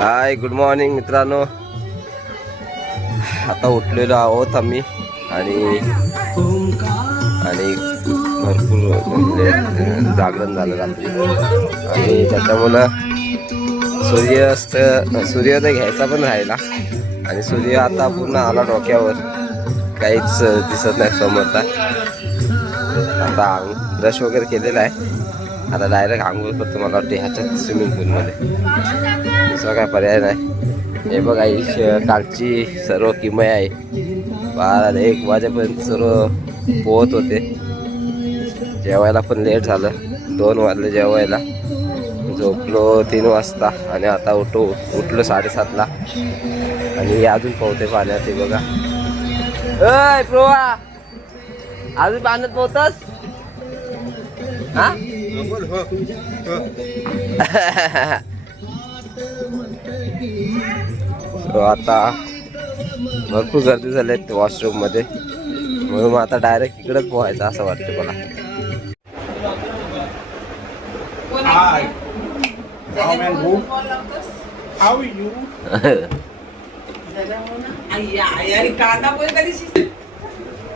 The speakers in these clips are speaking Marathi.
हाय गुड मॉर्निंग मित्रांनो. आता उठलेलो आहोत आम्ही आणि भरपूर जागरण झालं रात्री आणि त्याच्यामुळं सूर्योदय घ्यायचा पण राहिला आणि सूर्य आता पूर्ण आला डोक्यावर, काहीच दिसत नाही समोरचा. आता ब्रश वगैरे केलेला आहे, आता डायरेक्ट आंघोळ करतो मला वाटतं ह्याच्यात स्विमिंग पूलमध्ये. दुसरा काय पर्याय नाही. हे बघा ही कालची सर्व किमया आहे. 12-1 वाजेपर्यंत सर्व पोहत होते. जेवायला पण लेट झालं, 2 वाजले जेवायला. झोपलो 3 वाजता आणि आता उठलो 7:30ला आणि अजून पोहते पाण्यात. ते बघा अय प्रोवा, अजून पाण्यात पोहतस हा? आता भरपूर गर्दी झाली आहे वॉशरूम मध्ये, म्हणून आता डायरेक्ट इकडेच पोहायचं असं वाटतं मला.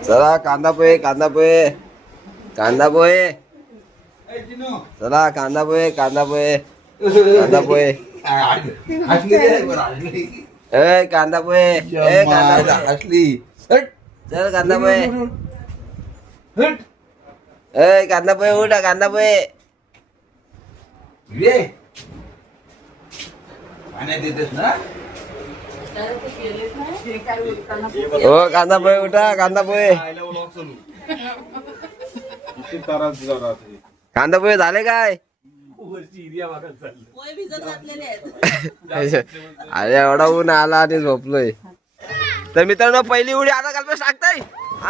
चला कांदा पोहे चला कांदा पोहे ए कांदा पोहे चल कांदा पोहे उठा कांदा पोहे ओ कांदा पोहे उठा कांदा पोहे कांदा पोहे झाले काय? अरे एवढा ऊन आला आणि झोपलोय. तर मित्रांनो पहिली उडी आता काल टाकताय.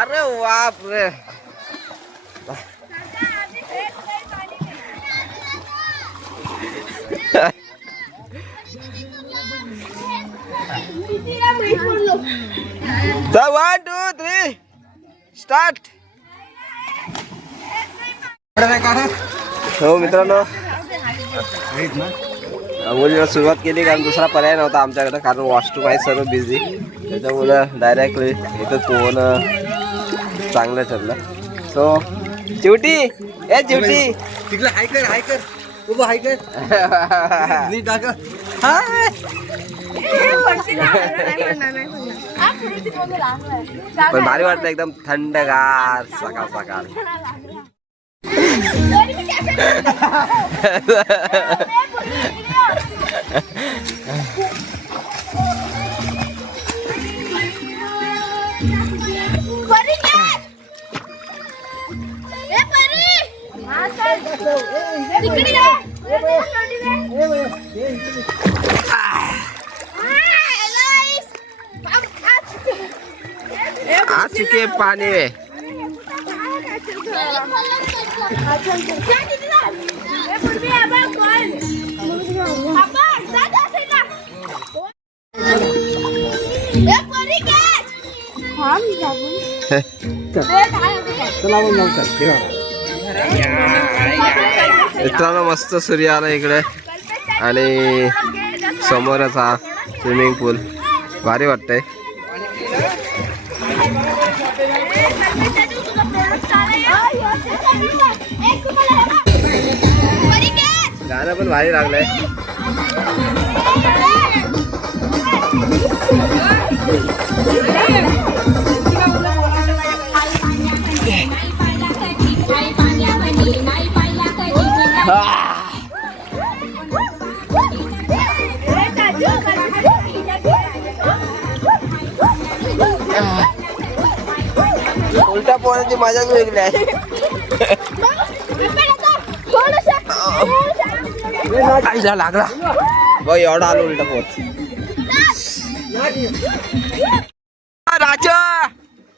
अरे बाप रे, तर 1 2 3 स्टार्ट. हो मित्रांनो, आंघोळीला सुरुवात केली कारण दुसरा पर्याय नव्हता आमच्याकडे, कारण वॉशरूम आहे सर्व बिझी. त्याच्यामुळं डायरेक्टली इथं पोहणं चांगलं ठरलं. सो चिवटी ए चिवटी तिकडे हाय कर उभं हाय कर पण भारी वाटलं, एकदम थंडगार सकाळ सकाळ. आ चुके पानी में मित्रांनो मस्त सूर्य आला इकडे आणि समोरच हा स्विमिंग पूल, भारी वाटतंय. गाणं पण भारी लागलंय. उलटा पोहण्याची मजाच वेगळी आहे. आईला लागला बघ, एवढा आलो उलटा पोहत.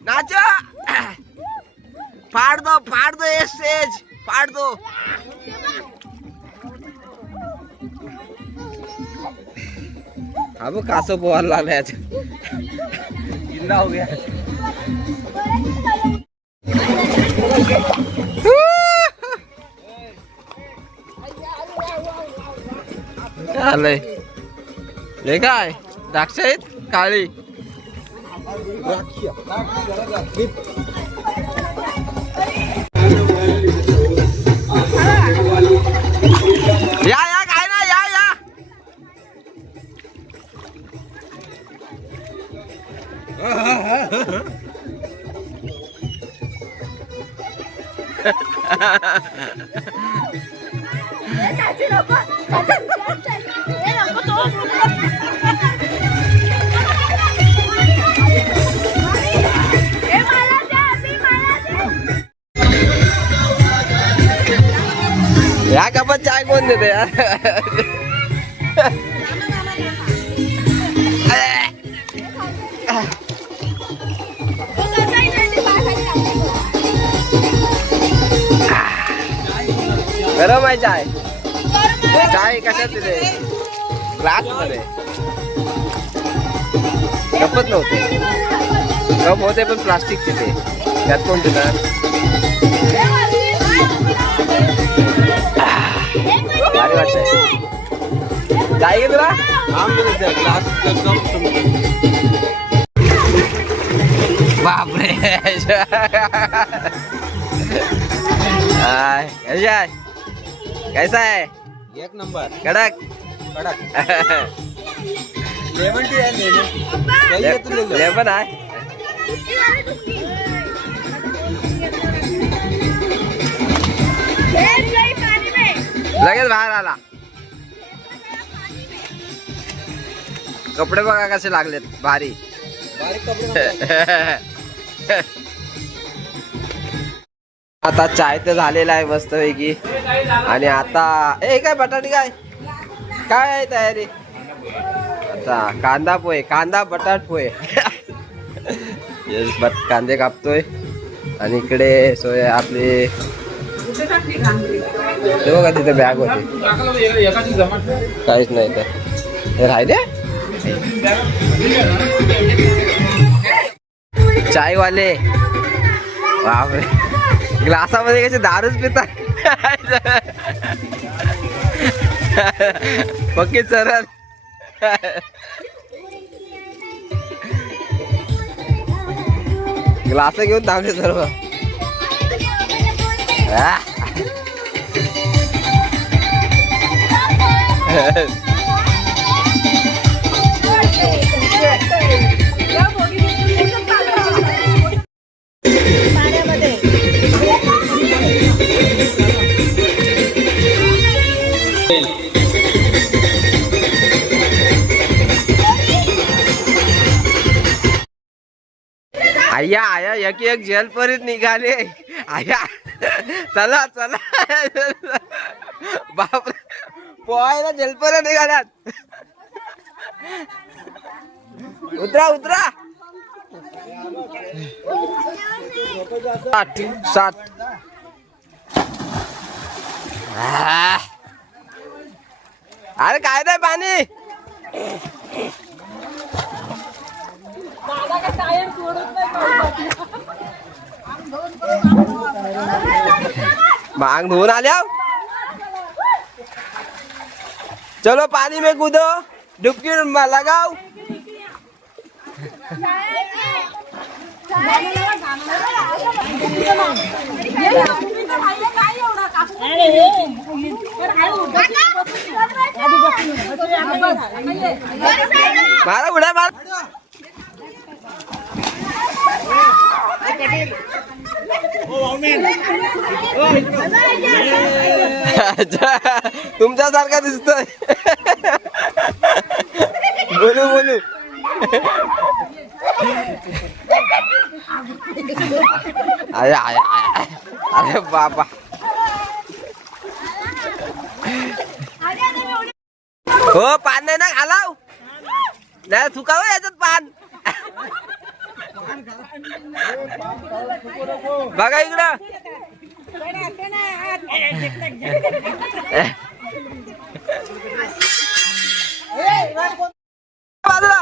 नाच फाड़ दो ये स्टेज फाड़ दो. अब कासो पोहायला लागला याच्यात, जिंदा हो गया. आलंय हे काय द्राक्ष आहेत काळी. या या काय ना या या. या कपात चाय कोण देते यार. गरम आहे चाय. चाय कशात दिले ग्लास मध्ये. कपच नव्हते. कप होते पण प्लास्टिकचे ते. त्यात कोण देणार. भारी वाटतंय. चाय घे तुला. बापरे. कैसा है. एक नंबर कडक कडक. लेमन टी आहे. लेमन लेमन आहे. लगेच बाहेर आला. कपडे बघा कसे लागलेत भारी. बारीक कपडे. आता चाय तर झालेला आहे मस्त पैकी. आणि आता ए काय बटाटे काय काय आहे तयारी. आता कांदा पोहे. कांदा बटाट पोहे. कांदे कापतोय. आणि इकडे सोय आपली ते बघा तिथे बॅग होती. काहीच नाही तर हे राहिले. चाय वाले बापरे. ग्लासामध्ये कसे दारूच पितात. पक्की सरळ. ग्लास घेऊन थांबले सर्व. आया आया एक एक जलपरीत निघाले. आया चला चला. बापरे पोहायला जलपऱ्या निघाल्यात. उतरा उतरा. 60. अरे काय नाही पाणी. मांग धुवून आल्या. चलो पानी में कूदो. डुबकी लगाओ. मारा उड्या मार. तुमच्यासारखा दिसतोय. बोलू बोलू. अरे अरे बाबा. हो पान नाही ना घालाव. नाही थुकाव याच्यात पान. बघा इकडं. बाजूला.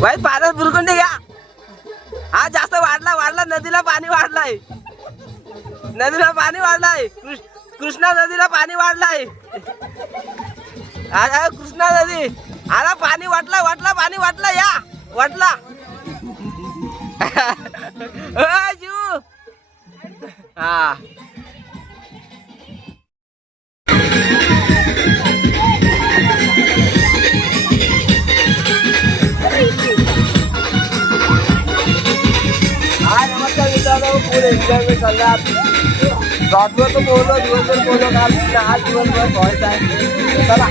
भाई पाण्यात बुरकून घ्या. हा जास्त वाढला नदीला पाणी वाढलाय. कृष्णा नदीला पाणी वाढलाय. अरे कृष्णा नदी आला पाणी वाटला पाणी वाटला या वाटला. जीव हा नमस्कार मित्रांनो, फुल एन्जॉयमेंट चालला. रॉडवर तो पोहलो दिवसभर पोहलो काल आज दिवसभर पोहायचा आहे. चला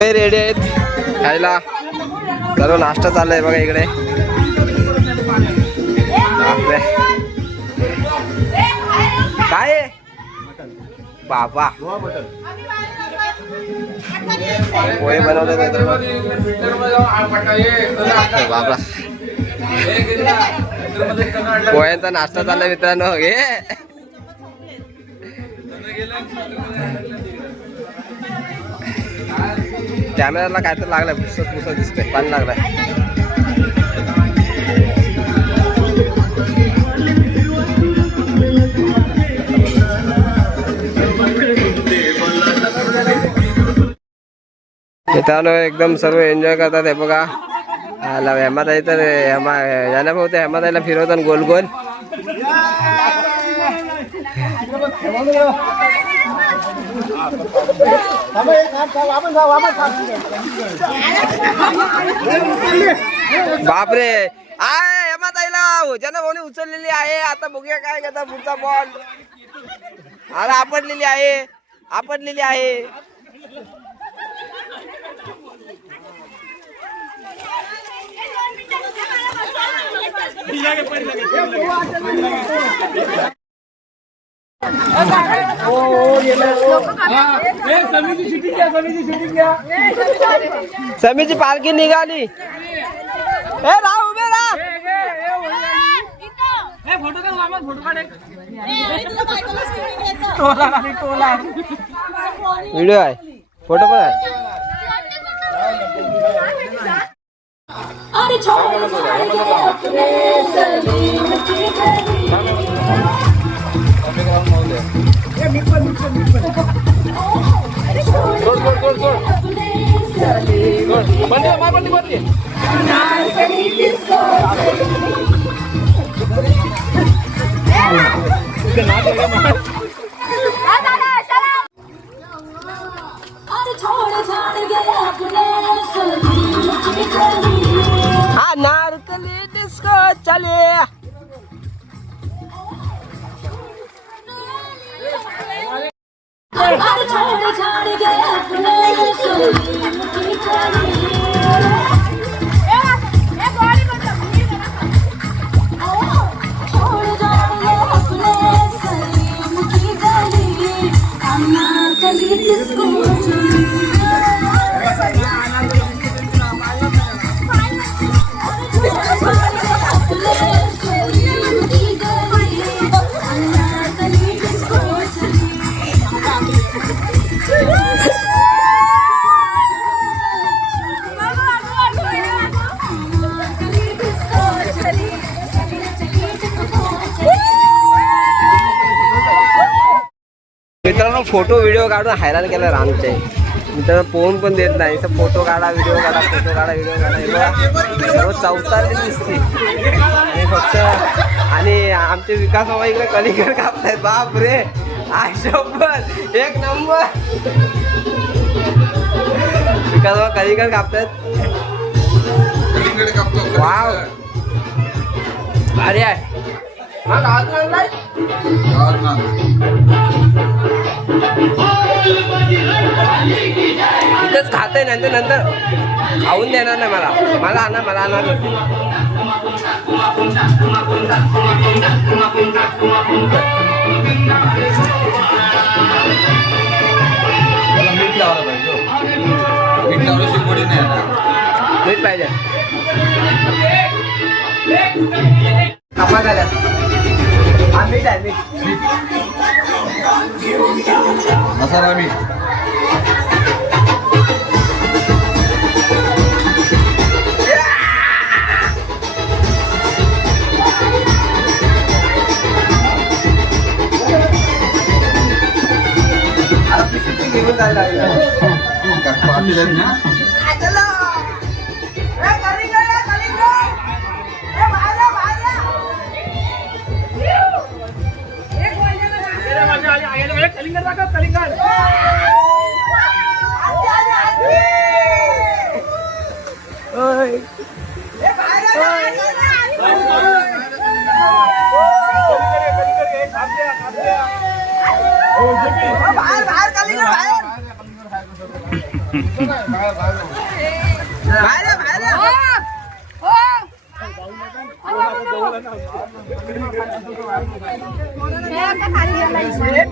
रेडी आहेत खायला. सर्व नाश्ता चाललाय बघा इकडे. काय आहे? बाबा पोहे बनवले बाबा. पोह्यांचा नाश्ता चाललाय मित्रांनो. हे कॅमेराला काय तर लागलाय, पुसत दिसतंय, पाणी लागलाय. मित्रांनो एकदम सर्व एन्जॉय करतात. हे बघा हेमाताई तर याना भाऊ हेमाताईला फिरवतात गोल गोल. बापरे आय हेमाताईला ज्यानं भाऊने उचललेली आहे. आता बघूया काय करता पुढचा बॉल. अरे आपटलेली आहे. समीची पालखी निघाली. ए राव उभे राहा. व्हिडिओ आहे, फोटो पण आहे. नारकली डिस्को चले. फोटो व्हिडिओ काढून हैराण केला रामचे. मित्रांनो फोन पण देत नाही, फोटो काढा व्हिडिओ काढा फोटो काढा व्हिडिओ काढा. सर्व चौतारली दिसते. आणि फक्त आणि आमचे विकास बाबा इकडे कलिंगड कापतायत. बाप रे आशोबत एक नंबर. विकास बाबा कलिंगड कापतायत. वाव अरे आहे हा गावात आणलाय. इथंच खातंय नंतर नंतर खाऊन देणार नाही मला आणणार होते. मीठ लावायला पाहिजे. मीठ लावलं शिकवडी नाही येणार. मीठ पाहिजे. कापा झाल्या हा मीठ आहे मीठ. मसाला मीठ. घेऊन जायला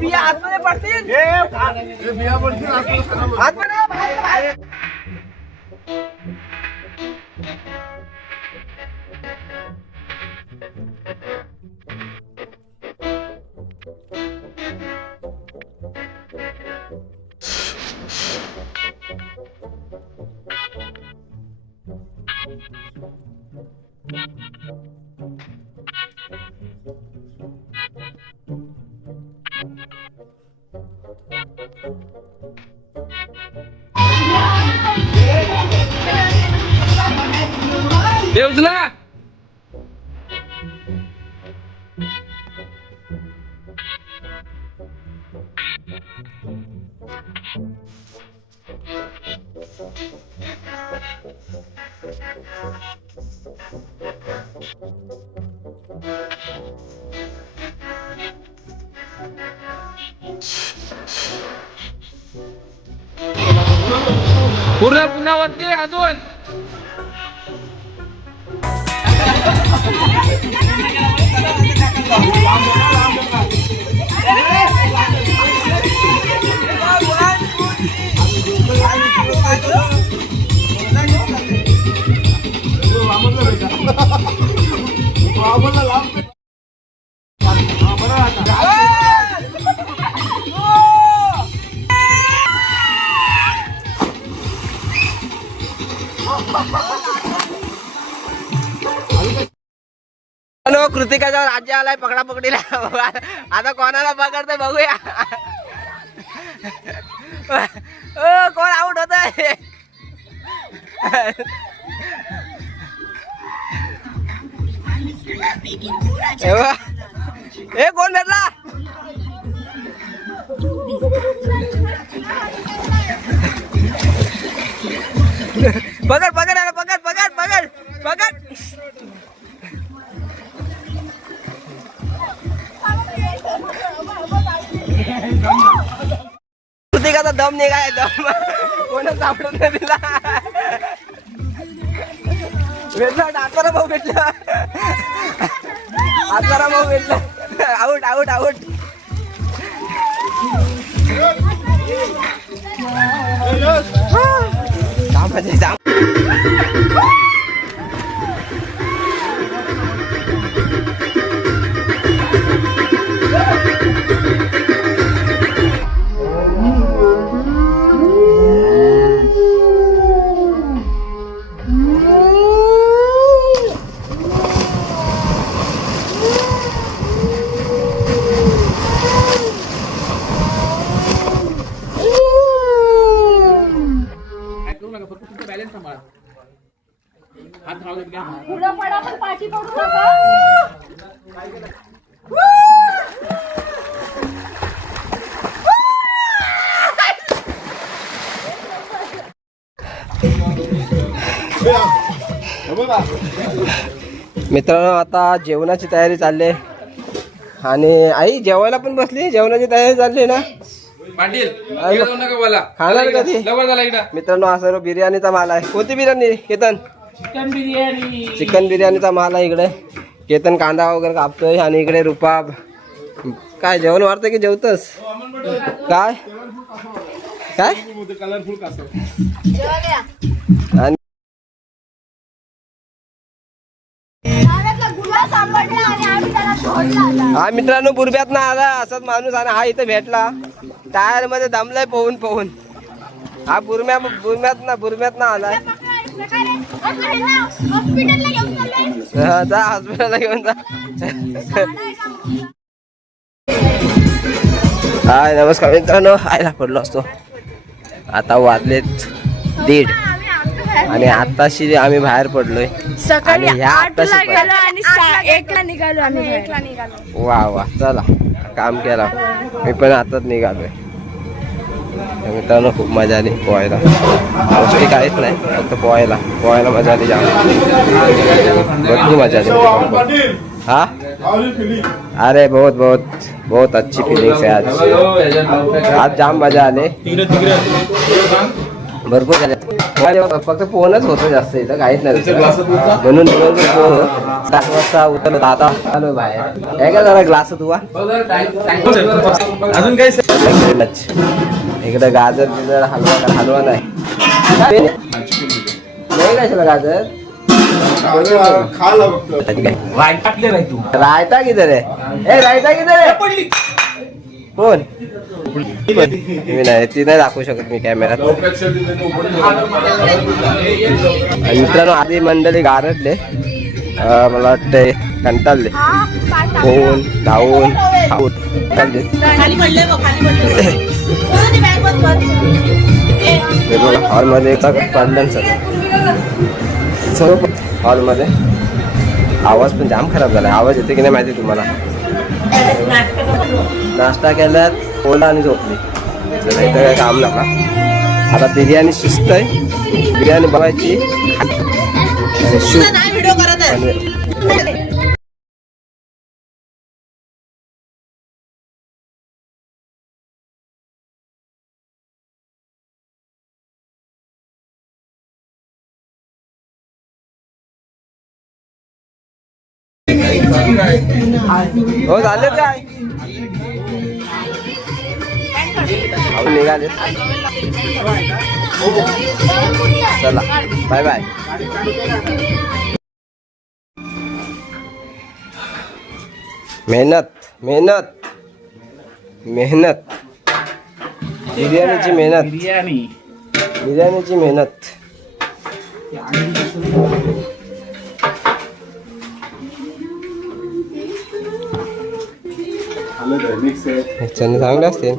बिया आतमध्ये पडतील. देवजला पूर्ण पुन्हा वरती अजून कृतिकाचा राज्य आलाय पकडा पकडीला. आता कोणाला पकडतोय बघूया. कोण आउट होत आहे. ए कोण भेटला. पकड पकड पकड पकड पकड पकड. कृतिकाचा दम निघाय. दम कोणच सापडत नाही तिला. भेटला आकारा भाऊ भेटला. आकारा भाऊ भेटला. Out out out. पुढं पडा पण पाठी पडू नका. मित्रांनो आता जेवणाची तयारी चालली आहे. आणि आई जेवायला पण बसली. जेवणाची तयारी चालली ना पाटील इकडे जाऊ नका बोला. खाणार कधी लवकर झाला इकडं. मित्रांनो हा सर्व बिर्याणीचा माल आहे. कोणती बिर्याणी केतन? चिकन बिर्याणी. चिकन बिर्याणीचा माल आहे इकडे. केतन कांदा वगैरे कापतोय आणि इकडे रुपाब. काय जेवण वाढतंय की जेवतस काय काय आणि हा मित्रांनो बुरब्यात ना आला असाच माणूस आणि हा इथं भेटला. टायर मध्ये दमलाय पोहून पोहून. हा बुरम्यात ना आलाय. जा हॉस्पिटलला घेऊन जा. हाय नमस्कार मित्रांनो. आयला पडलो असतो. आता वाजलेत 1:30 आणि आताशी आम्ही बाहेर पडलोय. सकाळी आणि ह्या 8ला आत्ताशी गेलो आणि 1ला निघालो. आम्ही 1ला निघालो. वा वा चला काम केला. मी पण आताच निघालोय. मित्रांनो खूप मजा आली पोहायला. गोष्टी काहीच नाही फक्त पोहायला मजा आली. जाम भरपूर मजा आली. हाँ अरे बहुत अच्छी फीलिंग्स है आज जाम मजा आले. भरपूर झाले. फक्त पोहणच होतं जास्त इथं काहीच नाही म्हणून 7 वाजता उतरलो. आता आलो बाहेर. काय का जरा ग्लास तुवा अजून काही इकडे गाजर बिजर हलवा नाही कशाला गाजर रायता किधर आहे. रायता किधर आहे. कोण मी नाही ती नाही दाखवू शकत मी कॅमेऱ्यात. आणि मित्रांनो आधी मंडळी गारटले. मला वाटते कंटाळले पोहून धावून खाऊन हॉलमध्ये पडलं सर्व हॉलमध्ये. आवाज पण जाम खराब झाला. आवाज येते की नाही माहिती तुम्हाला. नाश्ता केल्यात ओला आणि झोपली. इथं काय काम नका. आता बिर्याणी शिस्त आहे. बिर्याणी बनवायची हो झाले काय आपण निघाले. चला बाय बाय. मेहनत बिर्याणीची मेहनत. चणे चांगले असते.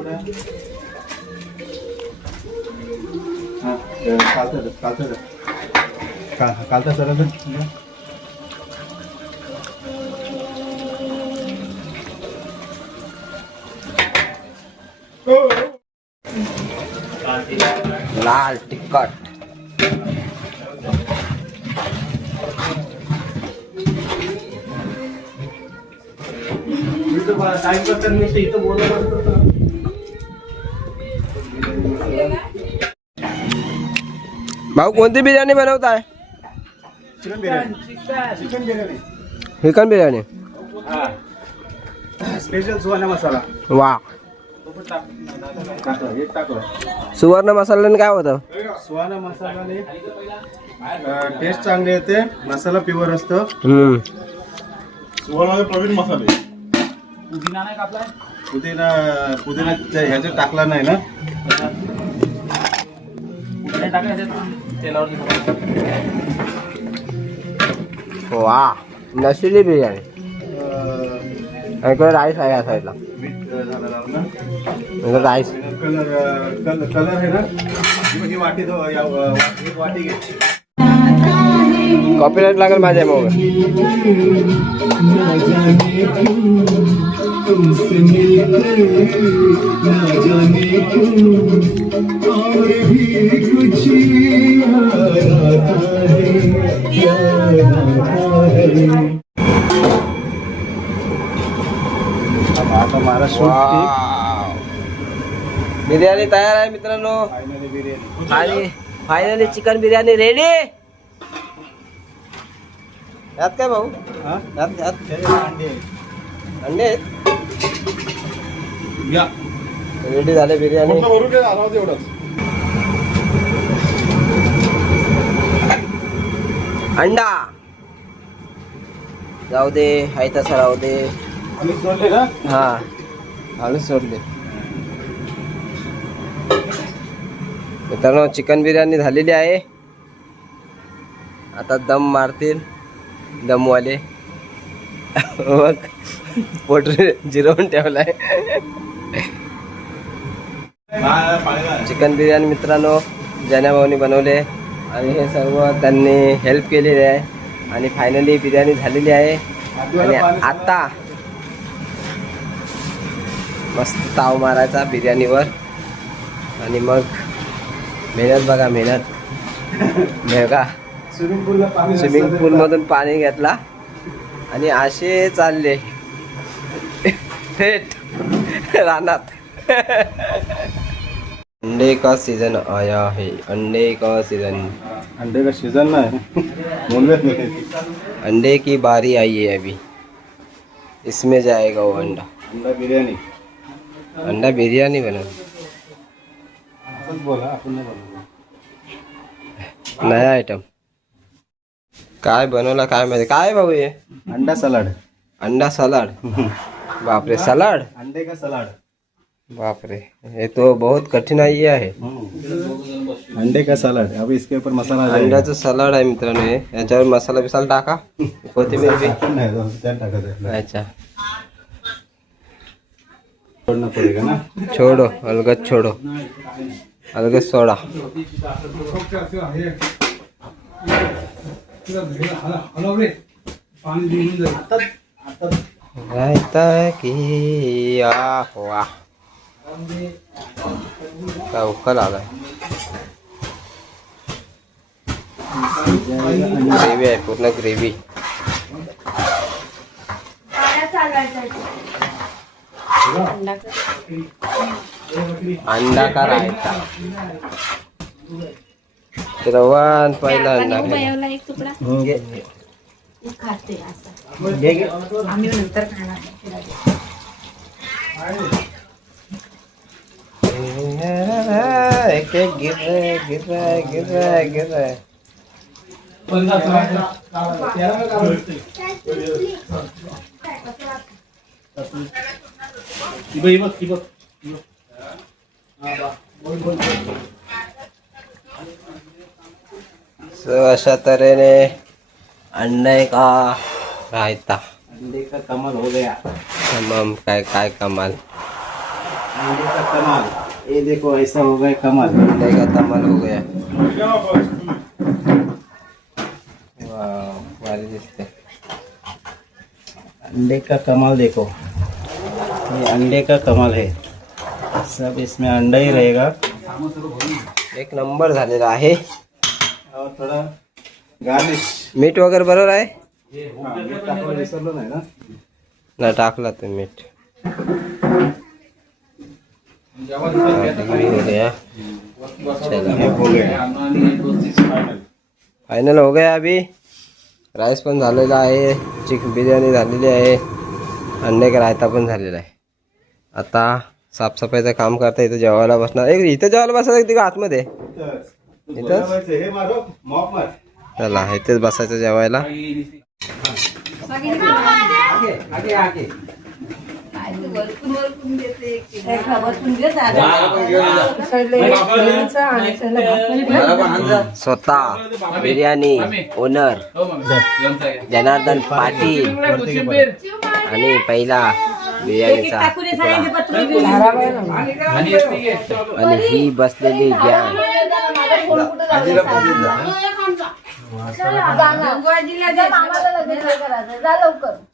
लाल तिखट भाऊ कोणती बिर्याणी बनवताय. चिकन बिर्याणी स्पेशल सुहाना मसाला. वा सुवर्ण मसाल्याने काय होतं. सुहाना मसाल्याने टेस्ट चांगली येते. मसाला प्युअर असतो. सुहाना प्रवीण मसाले. पुदिना ह्याच्यात टाकला नाही ना. वा नशिली बिर्याणी. राईस आहे या साईडला. राईस कलर आहे ना. ही वाटी वाटी घे. कॉपीराईट लागेल माझ्या मोबाईल. आता मला बिर्याणी तयार आहे मित्रांनो. आणि फायनली चिकन बिर्याणी रेडी. यात काय भाऊ? यात अंडे आहेत. रेडी झाले बिर्याणी. अंडा जाऊ दे, हाय तसा राहू दे. हा आलू सोडले. मित्रांनो चिकन बिर्याणी झालेली आहे. आता दम मारतील दमवाले. मग पोट जिरवून ठेवलाय. चिकन बिर्याणी मित्रांनो ज्याने भाऊनी बनवले आणि हे सर्व त्यांनी हेल्प केलेली आहे. आणि फायनली बिर्याणी झालेली आहे. आणि आता मस्त ताव मारायचा बिर्याणीवर. आणि मग मेहनत बघा, मेहनत बघा. स्विमिंग पूल मधून पाणी घेतला आणि असे चालले थेट रानात. अंडे का सीजन आया है, अंडे का सीजन. अंडे का सीजन नहीं, अंडे की बारी आई है अभी. इसमें जाएगा वो अंडा. अंडा बिर्याणी. अंडा बिर्याणी बनव. बोला आपण नाही बोलू. नया आयटम काय बनवला काय माहिती. काय भाऊ हे? अंडा सलाड. अंडा सलाड. बापरे सलाड. अंडे का सलाड. बापरे ये तो बहुत कठिनाई आहे. अंडे का सलाड. अब इसके ऊपर मसाला आ जाएगा. अंड्याचं सलाड आहे मित्रांनो हे. याच्यावर मसाला बिसाला टाका, कोथिंबीर बी. नहीं, त्यात टाकायचं. अच्छा छोड़ना पड़ेगा ना. छोड़ो, अलगद छोड़ो, अलगद सोडा. रायता की हुआ का उकल आलाय. ग्रेव्ही आहे, पूर्ण ग्रेव्ही. अंडा का रायता. रवान पहिला अंडा एक तुकडा खाते असं. आम्ही नंतर खाणार. एक एक गिर रहा गिर रहा गिर रहा गिर रहा. अशा तऱ्हेने अंडे का रायता. अंडे का कमाल हो गया. तमाम काय काय कमाल. अंडे का कमाल. ये देखो ऐसा हो गया कमाल. अंडे का कमाल हो गया. वाह भारी दिसते. अंडे का कमाल देखो. ये अंडे का कमाल है. सब इसमें अंडा ही रहेगा. एक नंबर झालेला आहे. और थोड़ा गार्निश. मीठ वगैरे बरोबर आहे मीठ टाकायला विसरलो नाही ना. ना टाकला तर मीठ. हो गया. चला हे हो गया. फायनल हो गया. अभी राईस पण झालेला आहे, चिकन बिर्याणी झालेली आहे, अंडे का रायता पण झालेला आहे. आता साफसफाईचं काम करता. इथं जेवायला बसणार. एक इथं जेवायला बसायचं तिकडे आतमध्ये. इथंच हे मारो मॉप मार. चला इथेच बसायचं जेवायला. स्वतः बिर्याणी ओनर जनार्दन पाटील आणि पहिला बिर्याणीचा तुकडा. आणि ही बसलेली गॅंग.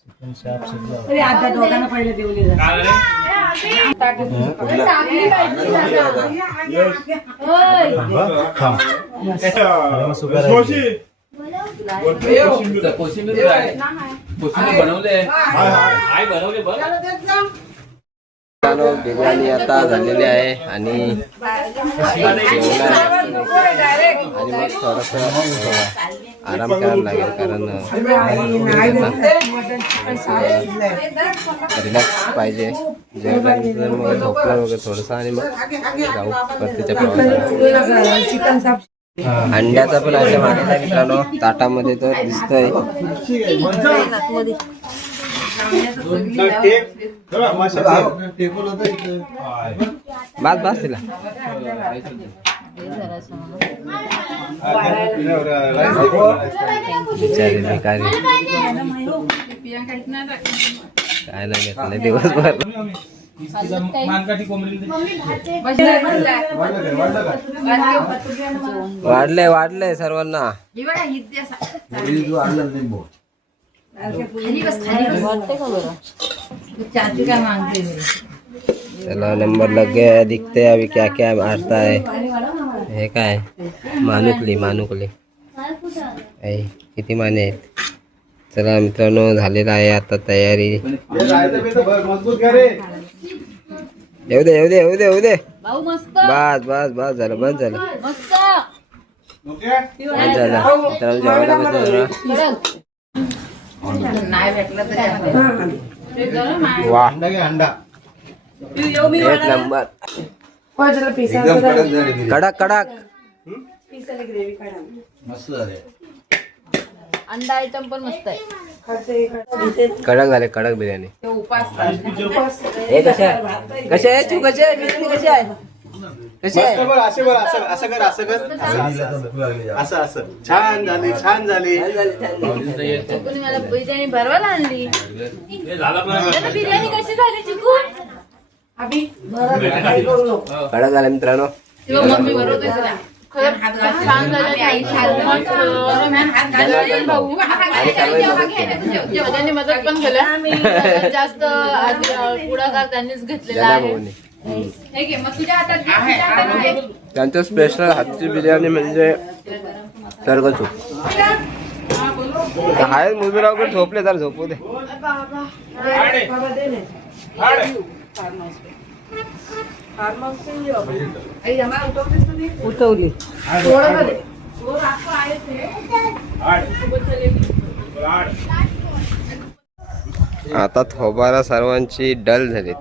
चिकन शाप शिजलं. थांब. अरे मग सुका राहिली. कोशिंबीर आहे. कोशिंबीर बनवले आई बनवले बघ. मित्रांनो, बिर्याणी आता झालेली आहे आणि जेवणार आहे. आणि मग थोडस आराम करायला लागेल कारण रिलॅक्स पाहिजे. जेवल्यानंतर मग झोपलं वगैरे थोडंसं आणि मग जाऊ परतीच्या प्रवासाला. अंड्याचा पण आयटम आलेला आहे मित्रांनो ताटामध्ये तर दिसतंय. बास बास तिला बिचारी काय नाही घेतलं दिवसभर. वाढलंय सर्वांना. चला नंबर लग गया. दिखते अभी क्या क्या मारता है. हे काय मानुकली किती माने आहेत. चला मित्रांनो झालेला आहे आता तयारी. येऊ दे बस झालं मित्रांनो जेवायला बसलो. वा एक नंबर. कडक अंडा आयटम पण मस्त आहे. कडक बिर्याणी. हे कशा आहे तू कशी आहे छान झाली. चिकूने मला बिर्याणी भरवायला आणली. बिर्याणी कशी झाली चिकू? कडक झालं मित्रांनो. मम्मी बनवते तुला. छान त्यांनी मदत पण केलं. जास्त पुढाकार त्यांनीच घेतलेला आहे. त्यांचं स्पेशल हातची बिर्याणी म्हणजे सरगचूप. हाय मुजराव झोपले तर झोपू दे. उठवली. आता थोबारा सर्वांची डल झालीत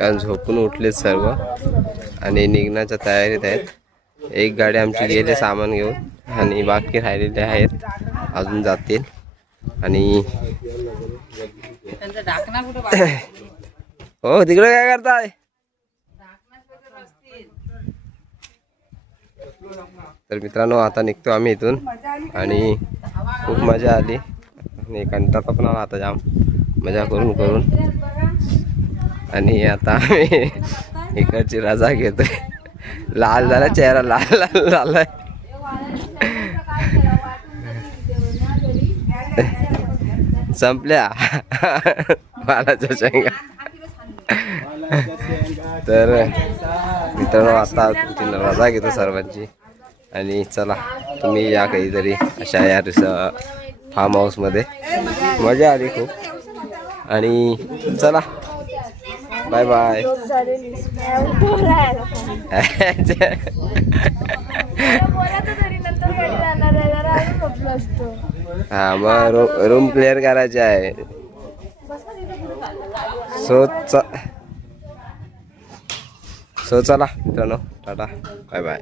कारण झोपून उठलेत सर्व आणि निघण्याच्या तयारीत आहेत. एक गाडी आमची गेले सामान घेऊन आणि बाकी राहिलेले आहेत अजून जातील. आणि हो तिकडे काय करताय. तर मित्रांनो आता निघतो आम्ही इथून आणि खूप मजा आली आणि कंटाळा पण आला आता जाम मजा करून. आणि आता आम्ही इकडची रजा घेतोय. लाल झाला चेहरा लाल झालाय. संपल्या बालाच्या शेंगा. तर मित्रांनो आता तुमची रजा घेतो सर्वांची आणि चला तुम्ही या काहीतरी अशा या फार्म हाऊसमध्ये. मजा आली खूप आणि चला बाय बाय. हा मग रूम क्लिअर करायचे आहे. सो चला मित्रांनो टाटा बाय बाय.